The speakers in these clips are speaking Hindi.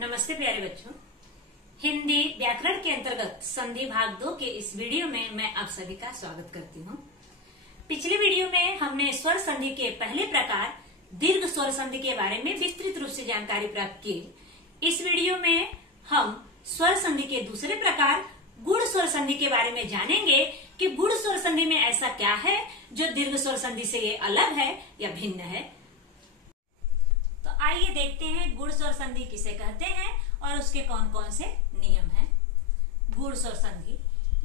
नमस्ते प्यारे बच्चों। हिंदी व्याकरण के अंतर्गत संधि भाग 2 के इस वीडियो में मैं आप सभी का स्वागत करती हूँ। पिछले वीडियो में हमने स्वर संधि के पहले प्रकार दीर्घ स्वर संधि के बारे में विस्तृत रूप से जानकारी प्राप्त की। इस वीडियो में हम स्वर संधि के दूसरे प्रकार गुण स्वर संधि के बारे में जानेंगे कि गुण स्वर संधि में ऐसा क्या है जो दीर्घ स्वर संधि से ये अलग है या भिन्न है। तो आइए देखते हैं गुण स्वर संधि किसे कहते हैं और उसके कौन कौन से नियम हैं। गुण स्वर संधि,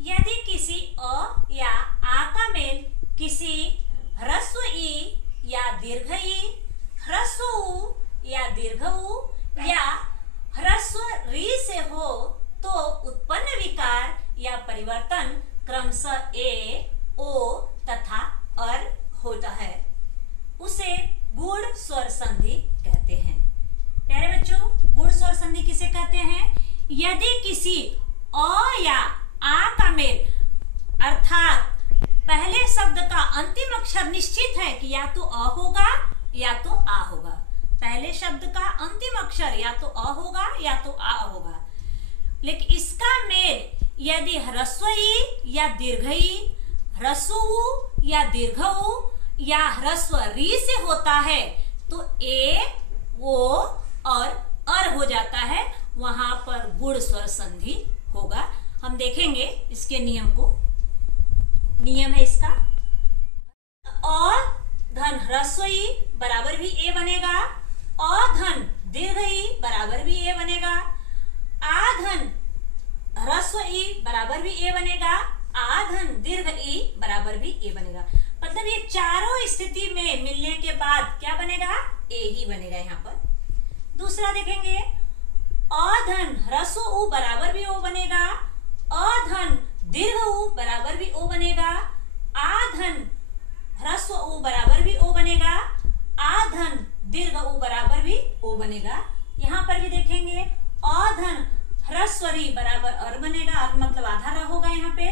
यदि किसी अ या आ का मेल किसी ह्रस्व ई या दीर्घ ई, ह्रस्व उ या दीर्घ उ या ह्रस्व री से हो तो उत्पन्न विकार या परिवर्तन क्रमशः ए, ओ तथा अर होता है, उसे गुण स्वर संधि कहते हैं। प्यारे बच्चों, गुण स्वर संधि किसे कहते हैं? यदि किसी अ या आ का मेल अर्थात पहले शब्द का अंतिम अक्षर निश्चित है कि या तो अ होगा या तो आ होगा। पहले शब्द का अंतिम अक्षर या तो अ होगा या तो आ होगा, लेकिन इसका मेल यदि ह्रस्व ई या दीर्घ ई, ह्रस्व उ या दीर्घ उ या ह्रस्व री से होता है तो ए, ओ और अर हो जाता है, वहां पर गुण स्वर संधि होगा। हम देखेंगे इसके नियम को। नियम है इसका, अ धन ह्रस्व ई बराबर भी ए बनेगा, अ धन दीर्घ ई बराबर भी ए बनेगा, आ धन ह्रस्व ई बराबर भी ए बनेगा, आ धन दीर्घ ई बराबर भी ए बनेगा। मतलब ये चारों स्थिति में मिलने के बाद क्या बनेगा? ए ही बनेगा यहाँ पर। दूसरा देखेंगे, अ धन ह्रस्व उ बराबर भी ओ बनेगा, अ धन दीर्घ उ बराबर भी ओ बनेगा, आ धन ह्रस्व उ बराबर भी ओ बनेगा, आ धन दीर्घ उ बराबर भी ओ बनेगा। यहाँ पर भी देखेंगे, अ धन ह्रस्व री बराबर अर बनेगा, अर मतलब आधा र होगा यहाँ पे,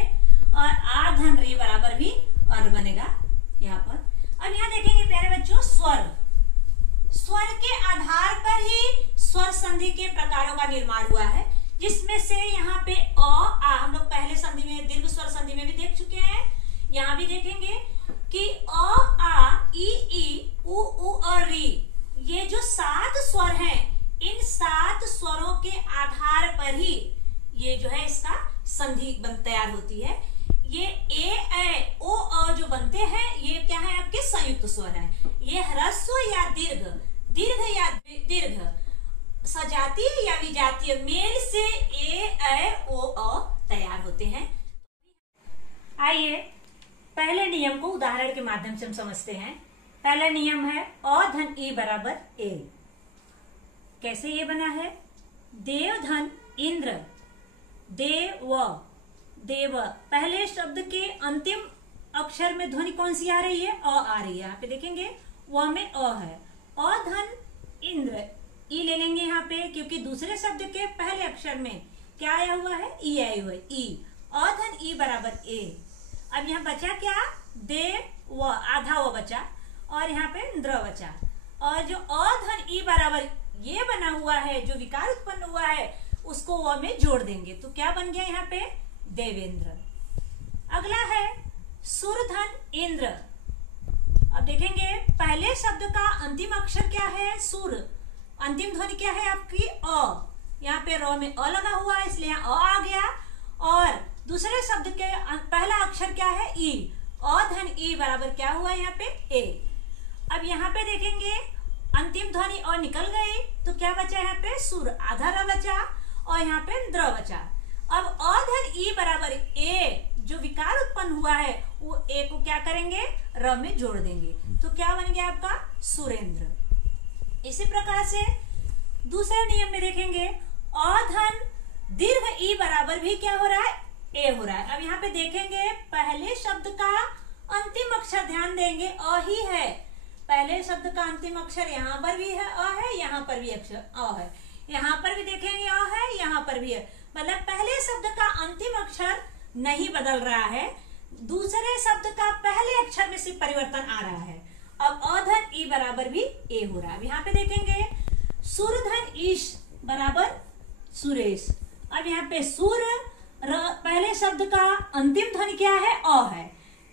और आ धन री बराबर भी अर बनेगा यहाँ पर। अब यहाँ देखेंगे प्यारे बच्चों, स्वर के आधार पर ही स्वर संधि के प्रकारों का निर्माण हुआ है, जिसमें से यहाँ पे अ आ हम लोग पहले संधि में दीर्घ स्वर संधि में भी देख चुके हैं। यहाँ भी देखेंगे कि अ आ ई उ और री, ये जो 7 स्वर हैं, इन 7 स्वरों के आधार पर ही ये जो है इसका संधि तैयार होती है। ये ए ओ जो बनते हैं ये क्या है? आपके संयुक्त स्वर हैं। ये ह्रस्व या दीर्घ, दीर्घ या दीर्घ, सजातीय या विजातीय मेल से ए ओ तैयार होते हैं। आइए पहले नियम को उदाहरण के माध्यम से हम समझते हैं। पहला नियम है अ धन ई बराबर ए। कैसे ये बना है? देव धन इंद्र, देव पहले शब्द के अंतिम अक्षर में ध्वनि कौन सी आ रही है? अ आ रही है। यहाँ पे देखेंगे व में अ है। अ धन इंद्र, ई ले लेंगे यहाँ पे, क्योंकि दूसरे शब्द के पहले अक्षर में क्या आया हुआ है? ई आया हुआ है, ई। अ धन ई बराबर ए। अब यहाँ बचा क्या? देव व, आधा व बचा, और यहाँ पे द्र बचा। और जो अ धन ई बराबर ये बना हुआ है, जो विकार उत्पन्न हुआ है, उसको व में जोड़ देंगे तो क्या बन गया यहाँ पे? देवेंद्र। अगला है सुर धन इंद्र। अब देखेंगे पहले शब्द का अंतिम अक्षर क्या है? सुर। अंतिम ध्वनि क्या है आपकी? अ। यहाँ पे र में अ लगा हुआ है, इसलिए यहाँ अ आ गया। और दूसरे शब्द के पहला अक्षर क्या है? ई। अ धन ई बराबर क्या हुआ यहाँ पे? ए। अब यहाँ पे देखेंगे अंतिम ध्वनि अ निकल गई तो क्या बचा यहाँ पे? सुर, आधा र बचा, और यहाँ पे द्र बचा। अब अ धन ई बराबर ए, जो विकार उत्पन्न हुआ है वो ए को क्या करेंगे? र में जोड़ देंगे तो क्या बन गया आपका? सुरेंद्र। इसी प्रकार से दूसरे नियम में देखेंगे अ धन दीर्घ ई बराबर भी क्या हो रहा है? ए हो रहा है। अब यहाँ पे देखेंगे पहले शब्द का अंतिम अक्षर, ध्यान देंगे अ ही है। पहले शब्द का अंतिम अक्षर यहाँ पर भी है अ है, यहाँ पर भी अक्षर अ है, यहाँ पर भी देखेंगे अ है, यहाँ पर भी है। मतलब पहले शब्द का अंतिम अक्षर नहीं बदल रहा है, दूसरे शब्द का पहले अक्षर में सिर्फ परिवर्तन आ रहा है। अब अ धन ई बराबर भी ए हो रहा है। अब यहाँ पे देखेंगे सुर धन ईश बराबर सुरेश। अब यहाँ पे सुर पहले शब्द का अंतिम ध्वनि क्या है? अ है।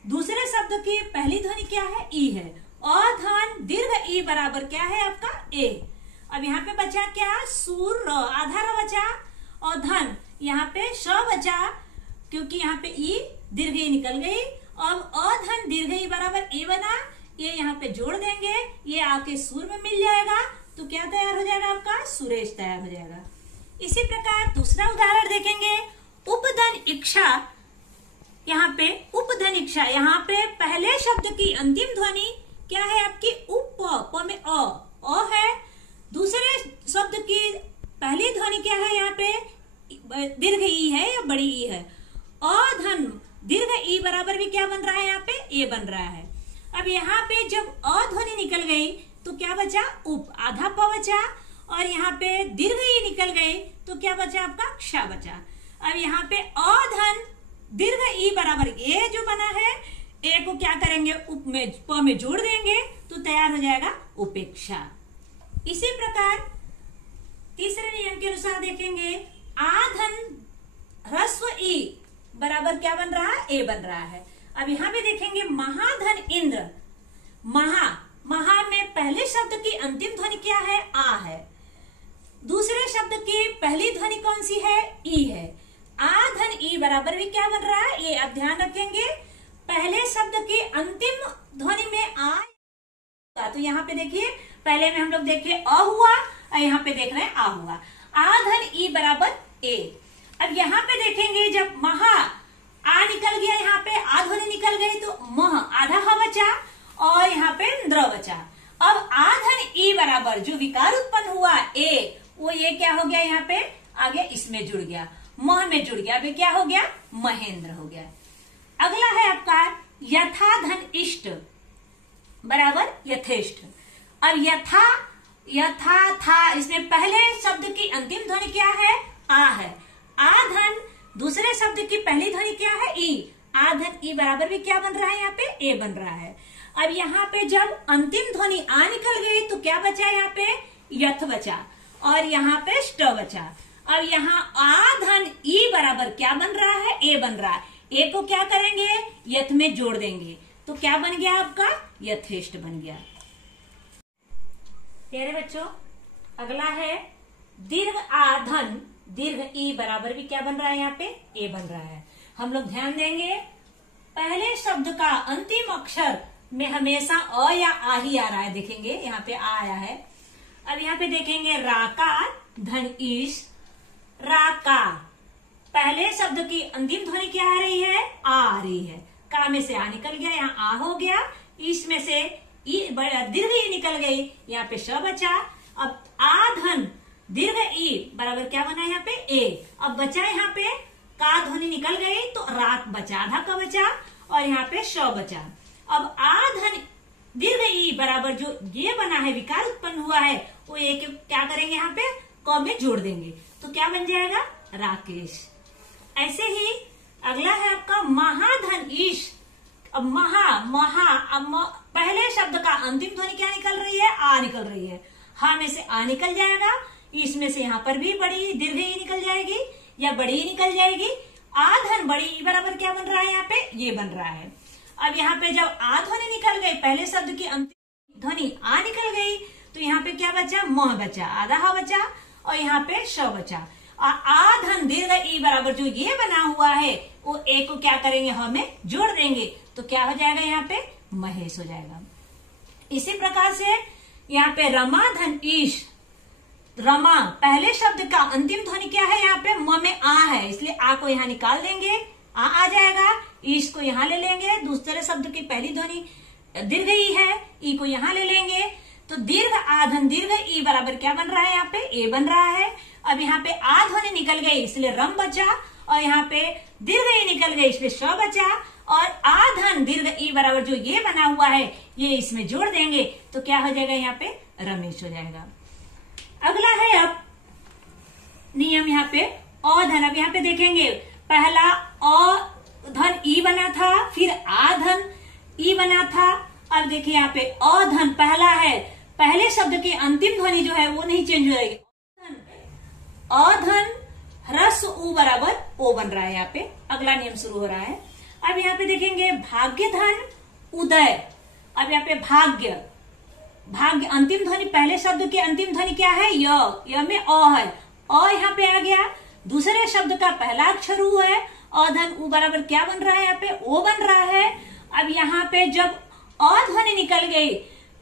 दूसरे शब्द की पहली ध्वनि क्या है? ई है। अ धन दीर्घ ई बराबर क्या है आपका? ए। अब यहाँ पे बचा क्या? सुर र, आधा र बचा और धन यहाँ पे श बचा, क्योंकि यहाँ पे ई दीर्घ ई निकल गई। अब अ धन दीर्घ ई बराबर ए बना, ये यहाँ पे जोड़ देंगे, ये आके सुर में मिल जाएगा, तो क्या तैयार हो जाएगा आपका? सुरेश तैयार हो जाएगा। इसी प्रकार दूसरा उदाहरण देखेंगे, उपधन इच्छा। यहाँ पे उपधन इच्छा, यहाँ पे पहले शब्द की अंतिम ध्वनि क्या है आपकी? उप, प में अ है। दूसरे शब्द की पहली ध्वनि क्या है? यहाँ पे दीर्घ ई है या बड़ी ई है? अ धन दीर्घ ई बराबर भी क्या बन रहा है? यहाँ पे ए बन रहा है। अब यहाँ पे जब अ ध्वनि निकल गई तो क्या बचा? उप, आधा प बचा, और यहाँ पे दीर्घ ई निकल गई तो क्या बचा आपका? क्ष बचा। अब यहाँ पे अ धन दीर्घ ई बराबर ए जो बना है, ए को क्या करेंगे? उप में प में जोड़ देंगे तो तैयार हो जाएगा उपेक्षा। इसी प्रकार तीसरे नियम के अनुसार देखेंगे, आधन ह्रस्व ई बराबर क्या बन रहा है? ए बन रहा है। अब यहाँ पे देखेंगे महाधन इंद्र। महा में पहले शब्द की अंतिम ध्वनि क्या है? आ है। दूसरे शब्द की पहली ध्वनि कौन सी है? ई है। आधन ई बराबर भी क्या बन रहा है? ये अब ध्यान रखेंगे, पहले शब्द की अंतिम ध्वनि में आ, तो यहाँ पे देखिए, पहले में हम लोग देखिए अ हुआ और यहाँ पे देख रहे हैं आ हुआ। आधन ई बराबर ए। अब यहाँ पे देखेंगे, जब महा आ निकल गया, यहाँ पे आ ध्वनि निकल गई तो मह आधा ह बचा और यहाँ पे द्र बचा। अब आधन ई बराबर जो विकार उत्पन्न हुआ ए, वो ये क्या हो गया? यहाँ पे आगे इसमें जुड़ गया, मह में जुड़ गया, अभी क्या हो गया? महेंद्र हो गया। अगला है आपका यथा धन इष्ट बराबर यथेष्ट। अब यथा था, इसमें पहले शब्द की अंतिम ध्वनि क्या है? आ है। आधन दूसरे शब्द की पहली ध्वनि क्या है? ई। आधन ई बराबर भी क्या बन रहा है? यहाँ पे ए बन रहा है। अब यहाँ पे जब अंतिम ध्वनि आ निकल गई तो क्या बचा? यहाँ पे यथ बचा और यहाँ पे ष्ट बचा। अब यहाँ आधन ई बराबर क्या बन रहा है? ए बन रहा है। ए को क्या करेंगे? यथ में जोड़ देंगे, तो क्या बन गया आपका? यथेष्ट बन गया। प्यारे बच्चों, अगला है दीर्घ आधन दीर्घ ई बराबर भी क्या बन रहा है? यहाँ पे ए बन रहा है। हम लोग ध्यान देंगे, पहले शब्द का अंतिम अक्षर में हमेशा अ या आ ही आ रहा है। देखेंगे यहाँ पे आ आया है। अब यहाँ पे देखेंगे राकार धन ईश। राका, पहले शब्द की अंतिम ध्वनि क्या आ रही है? आ रही है। का में से आ निकल गया, यहाँ आ हो गया। ईश में से दीर्घ ई निकल गई, यहाँ पे श बचा। अब आधन दीर्घ ई बराबर क्या बना? यहाँ पे ए। अब बचा यहाँ पे का ध्वनि निकल गई तो रात बचा, आधा का बचा और यहाँ पे श बचा। अब आधन दीर्घ ई बराबर जो ये बना है, विकार उत्पन्न हुआ है, वो एक क्या करेंगे? यहाँ पे क में जोड़ देंगे, तो क्या बन जाएगा? राकेश। ऐसे ही अगला है आपका महाधन ईश। अब अब पहले शब्द का अंतिम ध्वनि क्या निकल रही है? आ निकल रही है। हा में से आ निकल जाएगा, इसमें से यहाँ पर भी बड़ी दीर्घ ई निकल जाएगी या बड़ी ई निकल जाएगी। आधन बड़ी ई बराबर क्या बन रहा है? यहाँ पे ये बन रहा है। अब यहाँ पे जब आ ध्वनि निकल गई, पहले शब्द की अंतिम ध्वनि आ निकल गई, तो यहाँ पे क्या बचा? मह बचा, आधा हा बचा और यहाँ पे श बचा। आधन दीर्घ ई बराबर जो ये बना हुआ है, वो ए को क्या करेंगे? हमें जोड़ देंगे, तो क्या हो जाएगा? यहाँ पे महेश हो जाएगा। इसी प्रकार से यहाँ पे रमा धन ईश। रमा, पहले शब्द का अंतिम ध्वनि क्या है? यहाँ पे म में आ है, इसलिए आ को यहाँ निकाल देंगे, आ जाएगा। ईश को यहाँ ले लेंगे, दूसरे शब्द की पहली ध्वनि दीर्घ ई है, ई को यहाँ ले लेंगे, तो दीर्घ आधन दीर्घ ई बराबर क्या बन रहा है? यहाँ पे ए बन रहा है। अब यहाँ पे आ ध्वनि निकल गई, इसलिए रम बचा और यहाँ पे दीर्घ ई निकल गई, इसलिए श बचा। और आधन दीर्घ ई बराबर जो ये बना हुआ है, ये इसमें जोड़ देंगे, तो क्या हो जाएगा? यहाँ पे रमेश हो जाएगा। अगला है अब नियम यहाँ पे अधन। अब यहाँ पे देखेंगे, पहला अ धन ई बना था, फिर आ धन ई बना था। अब देखिए यहाँ पे अधन पहला है, पहले शब्द की अंतिम ध्वनि जो है वो नहीं चेंज हो जाएगी। अधन ह्रस्व उ बराबर ओ बन रहा है। यहाँ पे अगला नियम शुरू हो रहा है। अब यहाँ पे देखेंगे भाग्य धन उदय। अब यहाँ पे भाग्य अंतिम ध्वनि, पहले शब्द की अंतिम ध्वनि क्या है? य में अ है, अ यहाँ पे आ गया। दूसरे शब्द का पहला अक्षर उ है, अधन उ बराबर क्या बन रहा है? यहाँ पे ओ बन रहा है। अब यहाँ पे जब अ ध्वनि निकल गई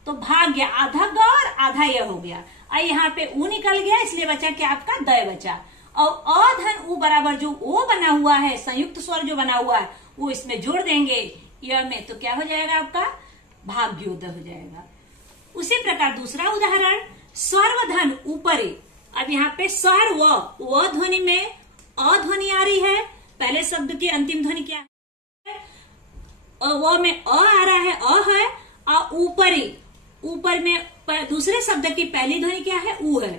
तो भाग्य आधा ग और आधा य हो गया। और यहाँ पे उ निकल गया, इसलिए बचा क्या आपका? दय बचा। और अधन उ बराबर जो ओ बना हुआ है, संयुक्त स्वर जो बना हुआ है, वो इसमें जोड़ देंगे य में, तो क्या हो जाएगा आपका? भाग्योदय हो जाएगा। उसी प्रकार दूसरा उदाहरण, सर्वधन ऊपरी। अब यहाँ पे स्वर व ध्वनि में अ ध्वनि आ रही है, पहले शब्द की अंतिम ध्वनि क्या है? व में अ आ रहा है, अ है। और ऊपरी, ऊपर में दूसरे शब्द की पहली ध्वनि क्या है? उ है।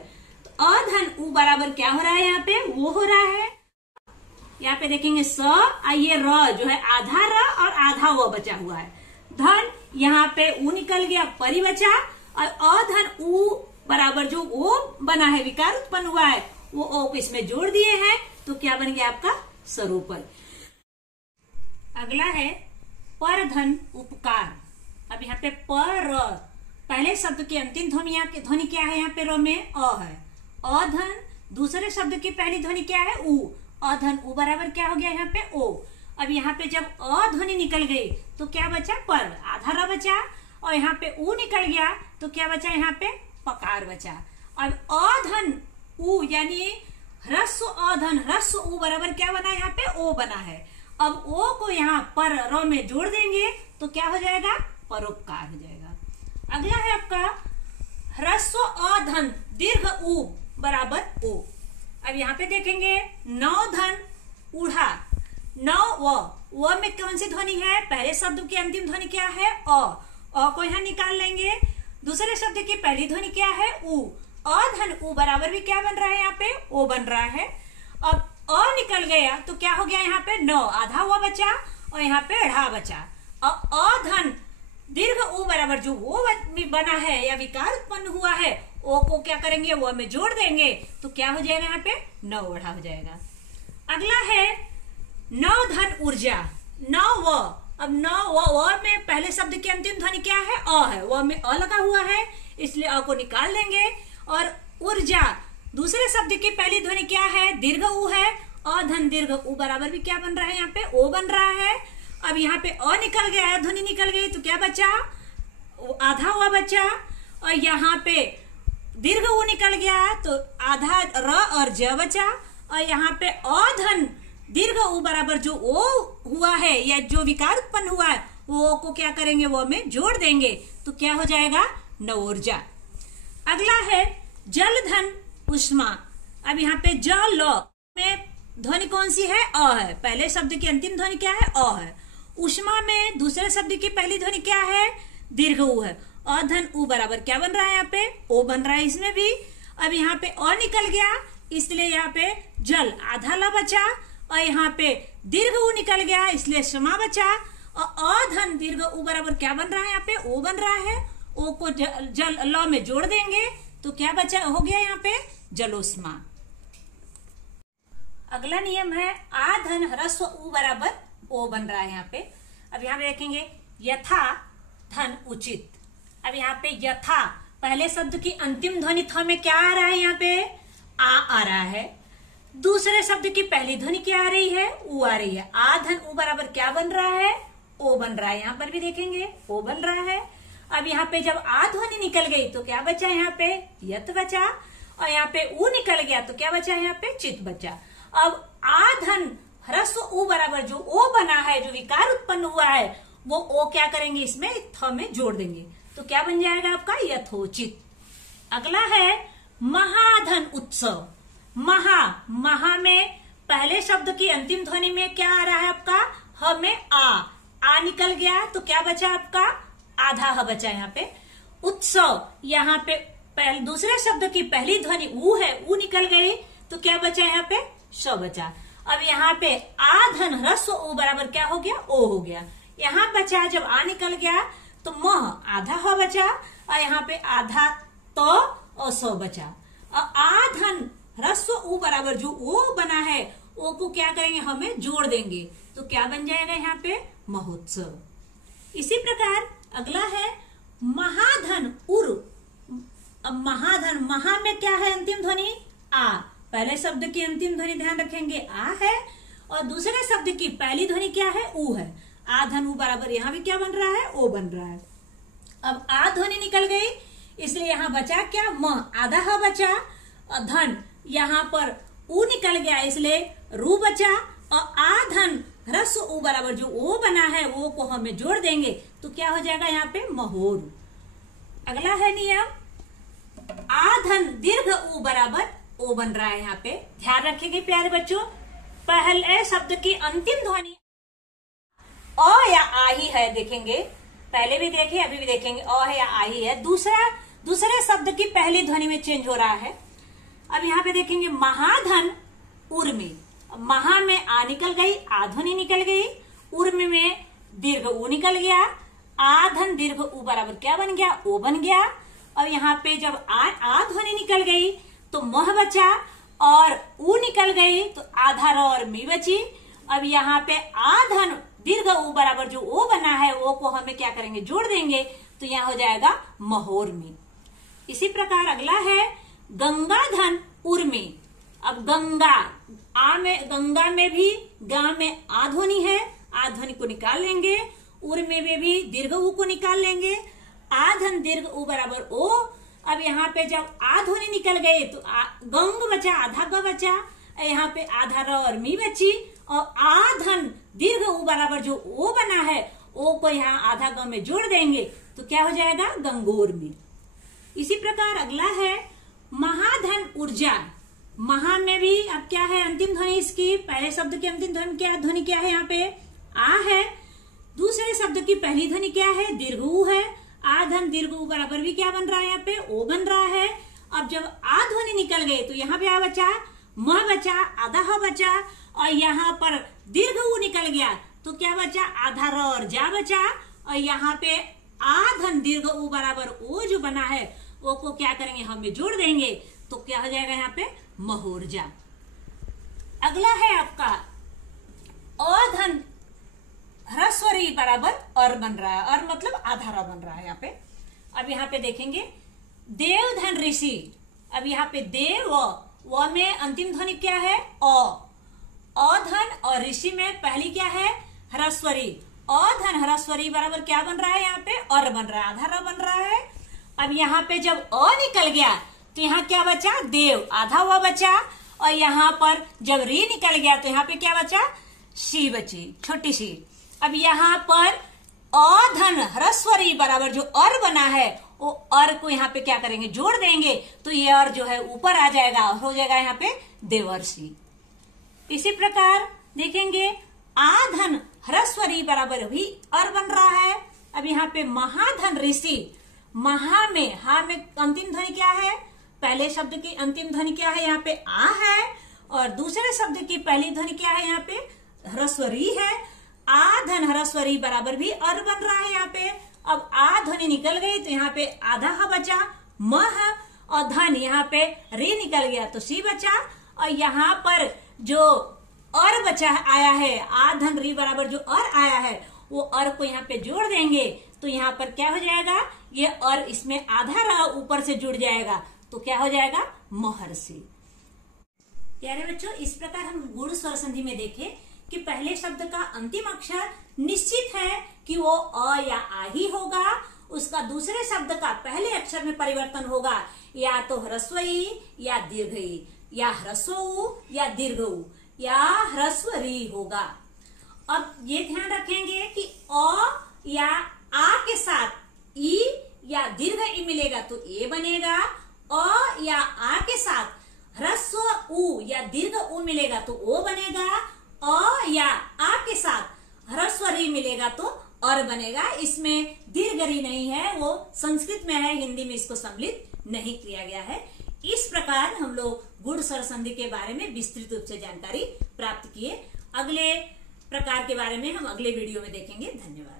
तो अधन उ बराबर क्या हो रहा है? यहाँ पे वो हो रहा है। यहाँ पे देखेंगे स, ये र जो है आधा र और आधा व बचा हुआ है। धन यहाँ पे उ निकल गया, परी बचा। और अधन उ बराबर जो ओ बना है, विकार उत्पन्न हुआ है, वो ओ को इसमें जोड़ दिए हैं, तो क्या बन गया आपका? सरोपर। अगला है परधन उपकार। अब यहाँ पे पर, पहले शब्द की अंतिम ध्वनि क्या है? यहाँ पे र में अ है। अधन दूसरे शब्द की पहली ध्वनि क्या है? उ। अधन उ बराबर क्या हो गया? यहाँ पे ओ। अब यहाँ पे जब अ ध्वनि निकल गई तो क्या बचा? पर, आधा र बचा। और यहाँ पे उ निकल गया तो क्या बचा? यहाँ पे पकार बचा। अब अधन उ यानी ह्रस्व अधन ह्रस्व उ बराबर क्या बना? यहाँ पे ओ बना है। अब ओ को यहाँ पर र में जोड़ देंगे तो क्या हो जाएगा? परोपकार हो जाएगा। अगला है आपका ह्रस्व अधन दीर्घ उ बराबर ओ। अब यहाँ पे देखेंगे नवधन उड़ा। व में कौन सी ध्वनि है? पहले शब्द की अंतिम ध्वनि क्या है? अ को यहाँ निकाल लेंगे। दूसरे शब्द की पहली ध्वनि क्या है? उ। अधन उ बराबर भी क्या बन रहा है? यहाँ पे ओ बन रहा है। अब अ निकल गया तो क्या हो गया? यहाँ पे न, आधा व बचा और यहाँ पे ढ़ा बचा। और अधन दीर्घ उ बराबर जो वो बना है या विकार उत्पन्न हुआ है, ओ को क्या करेंगे? वो में जोड़ देंगे तो क्या हो जाएगा? यहाँ पे न ओढ़ा हो जाएगा। अगला है नवधन ऊर्जा। नव व। अब नव व में पहले शब्द की अंतिम ध्वनि क्या है? अ है, व में अ लगा हुआ है, इसलिए अ को निकाल देंगे। और ऊर्जा दूसरे शब्द की पहली ध्वनि क्या है? दीर्घ उ है। अधन दीर्घ उ बराबर भी क्या बन रहा है? यहाँ पे ओ बन रहा है। अब यहाँ पे अ निकल गया, ध्वनि निकल गई तो क्या बचा? आधा व बचा। और यहाँ पे दीर्घ उ निकल गया तो आधा र और ज बचा। और यहाँ पे अधन दीर्घ उ बराबर जो ओ हुआ है या जो विकार उत्पन्न हुआ है, वो को क्या करेंगे? वो में जोड़ देंगे तो क्या हो जाएगा? नवोर्जा। अगला है जलधन उष्मा। अब यहाँ पे जल में ध्वनि कौन सी है? अ है। पहले शब्द की अंतिम ध्वनि क्या है? अ है। उष्मा में दूसरे शब्द की पहली ध्वनि क्या है? दीर्घ उ है। अधन उ बराबर क्या बन रहा है? यहाँ पे ओ बन रहा है इसमें भी। अब यहाँ पे अ निकल गया, इसलिए यहाँ पे जल आधा ल बचा। और यहाँ पे दीर्घ उ निकल गया, इसलिए क्षमा बचा। और अधन दीर्घ उ बराबर क्या बन रहा है? यहाँ पे ओ बन रहा है। ओ को जल ल में जोड़ देंगे तो क्या बचा हो गया? यहाँ पे जलोष्मा। अगला नियम है आधन ह्रस्व उ बराबर ओ बन रहा है यहाँ पे। अब यहाँ पे देखेंगे यथा धन उचित। अब यहाँ पे यथा पहले शब्द की अंतिम ध्वनि थ में क्या आ रहा है? यहाँ पे आ रहा है। दूसरे शब्द की पहली ध्वनि क्या आ रही है? उ आ रही है। आधन उ बराबर क्या बन रहा है? ओ बन रहा है। यहाँ पर भी देखेंगे ओ बन रहा है। अब यहाँ पे जब आ ध्वनि निकल गई तो क्या बचा? यहाँ पे यत बचा। और यहाँ पे उ निकल गया तो क्या बचा? यहाँ पे चित बचा। अब आधन ह्रस्व उ बराबर जो ओ बना है, जो विकार उत्पन्न हुआ है, वो ओ क्या करेंगे? इसमें थ में जोड़ देंगे तो क्या बन जाएगा आपका? यथोचित। अगला है महाधन उत्सव। महा में पहले शब्द की अंतिम ध्वनि में क्या आ रहा है आपका? ह में आ निकल गया तो क्या बचा आपका? आधा ह बचा। यहाँ पे उत्सव, यहाँ पे दूसरे शब्द की पहली ध्वनि उ है, उ निकल गई तो क्या बचा? यहाँ पे श बचा। अब यहाँ पे आधन ह्रस्व उ बराबर क्या हो गया? ओ हो गया। यहाँ बचा जब आ निकल गया तो मह आधा ह बचा। और यहाँ पे आधा तो और स बचा। और आधन ह्रस्व उ बराबर जो ओ बना है, ओ को क्या करेंगे, हमें जोड़ देंगे, तो क्या बन जाएगा यहाँ पे, महोत्सव। इसी प्रकार अगला है महाधन उर। अब महाधन, महा में क्या है अंतिम ध्वनि, आ। पहले शब्द की अंतिम ध्वनि ध्यान रखेंगे आ है, और दूसरे शब्द की पहली ध्वनि क्या है, ऊ है। आ धन ऊ बराबर यहाँ भी क्या बन रहा है, ओ बन रहा है। अब आ ध्वनि निकल गई, इसलिए यहाँ बचा क्या, म, आधा ह बचा, और धन यहाँ पर ऊ निकल गया, इसलिए रू बचा, और आ धन ह्रस्व ऊ बराबर जो ओ बना है, वो को हमें जोड़ देंगे, तो क्या हो जाएगा यहाँ पे, महोर। अगला है नियम, आ धन दीर्घ ऊ बराबर ओ बन रहा है। यहाँ पे ध्यान रखेंगे प्यारे बच्चों, पहले शब्द की अंतिम ध्वनि अ या आ ही है, देखेंगे, पहले भी देखे अभी भी देखेंगे, अ है या आ ही है। दूसरे शब्द की पहली ध्वनि में चेंज हो रहा है। अब यहाँ पे देखेंगे महाधन उर् में, महा में आ निकल गई, आ ध्वनि निकल गई, उर्म में दीर्घ ऊ निकल गया, आ धन दीर्घ ऊ बराबर क्या बन गया, ओ बन गया। और यहाँ पे जब आ ध्वनि निकल गई तो मह बचा, और ऊ निकल गई तो आधा र और मी बची। अब यहाँ पे आ धन दीर्घ ऊ बराबर जो ओ बना है, वो को हमें क्या करेंगे, जोड़ देंगे, तो यहाँ हो जाएगा महोर में। इसी प्रकार अगला है गंगा धन उर में। अब गंगा, आ में, गंगा में भी गा में आ ध्वनि है, आ ध्वनि को निकाल लेंगे, उर में भी दीर्घ ऊ को निकाल लेंगे, आ धन दीर्घ ऊ बराबर ओ। अब यहाँ पे जब आ ध्वनि निकल गए तो गंग बचा, आधा ग बचा, यहाँ पे आधा र और मी बची, और आ धन दीर्घ ऊ बराबर जो ओ बना है, ओ को यहाँ आधा ग में जोड़ देंगे, तो क्या हो जाएगा, गंगोर में। इसी प्रकार अगला है महाधन ऊर्जा। महा में भी अब क्या है, अंतिम ध्वनि इसकी, पहले शब्द की अंतिम ध्वनि क्या है, यहाँ पे आ है, दूसरे शब्द की पहली ध्वनि क्या है, दीर्घ ऊ है, आ धन दीर्घ ऊ बराबर भी क्या बन रहा है, यहाँ पे ओ बन रहा है। अब जब आ ध्वनि निकल गई तो यहाँ पे आ बचा, म बचा, आधा ह बचा, और यहाँ पर दीर्घ ऊ निकल गया तो क्या बचा, आधा र और जा बचा, और यहाँ पे आ धन दीर्घ ऊ बराबर ओ जो बना है, ओ को क्या करेंगे, हमें जोड़ देंगे, तो क्या हो जाएगा यहाँ पे, महोर्जा। अगला है आपका अ धन ह्रस्व री बराबर और बन रहा है, और मतलब आधा र बन रहा है यहाँ पे। अब यहाँ पे देखेंगे देव धन ऋषि। अब यहाँ पे देव व में अंतिम ध्वनि क्या है, अ धन, और ऋषि में पहली क्या है, ह्रस्वरी। अ धन ह्रस्वरी बराबर क्या बन रहा है, यहाँ पे और बन रहा है, आधा र बन रहा है। अब यहाँ पे जब अ निकल गया तो यहाँ क्या बचा, देव, आधा व बचा, और यहाँ पर जब री निकल गया तो यहाँ पे क्या बचा, शी बची, छोटी सी। अब यहाँ पर अ धन ह्रस्वरी बराबर जो और बना है, वो और को यहाँ पे क्या करेंगे, जोड़ देंगे, तो ये और जो है ऊपर आ जाएगा, और हो जाएगा यहाँ पे देवर्षि। इसी प्रकार देखेंगे आ धन ह्रस्वरी बराबर भी और बन रहा है। अब यहाँ पे महाधन ऋषि, महा में, हा में अंतिम ध्वनि क्या है, पहले शब्द की अंतिम ध्वनि क्या है, यहाँ पे आ है, और दूसरे शब्द की पहली ध्वनि क्या है, यहाँ पे ह्रस्वरी है। आ धन ह्रस्वरी बराबर भी और बन रहा है यहाँ पे। अब आ ध्वनि निकल गई तो यहाँ पे आधा ह बचा, म है, और धन यहाँ पे री निकल गया तो सी बचा, और यहाँ पर जो और बचा आया है, आ धन री बराबर जो और आया है, वो और को यहाँ पे जोड़ देंगे, तो यहाँ पर क्या हो जाएगा, ये और इसमें आधा र ऊपर से जुड़ जाएगा, तो क्या हो जाएगा, महर्षि। प्यारे बच्चों, इस प्रकार हम गुण स्वर संधि में देखे कि पहले शब्द का अंतिम अक्षर निश्चित है कि वो अ या आ ही होगा, उसका दूसरे शब्द का पहले अक्षर में परिवर्तन होगा, या तो ह्रस्व ई या दीर्घ ई, या ह्रस्व उ या दीर्घ उ, या ह्रस्व री होगा। अब ये ध्यान रखेंगे कि अ या आ के साथ ई या दीर्घ ई मिलेगा तो ए बनेगा, अ या आ के साथ ह्रस्व उ या दीर्घ उ मिलेगा तो ओ बनेगा, अ या आ के साथ ह्रस्व री मिलेगा तो और बनेगा। इसमें दीर्घ री नहीं है, वो संस्कृत में है, हिंदी में इसको सम्मिलित नहीं किया गया है। इस प्रकार हम लोग गुण स्वर संधि के बारे में विस्तृत रूप से जानकारी प्राप्त किए। अगले प्रकार के बारे में हम अगले वीडियो में देखेंगे। धन्यवाद।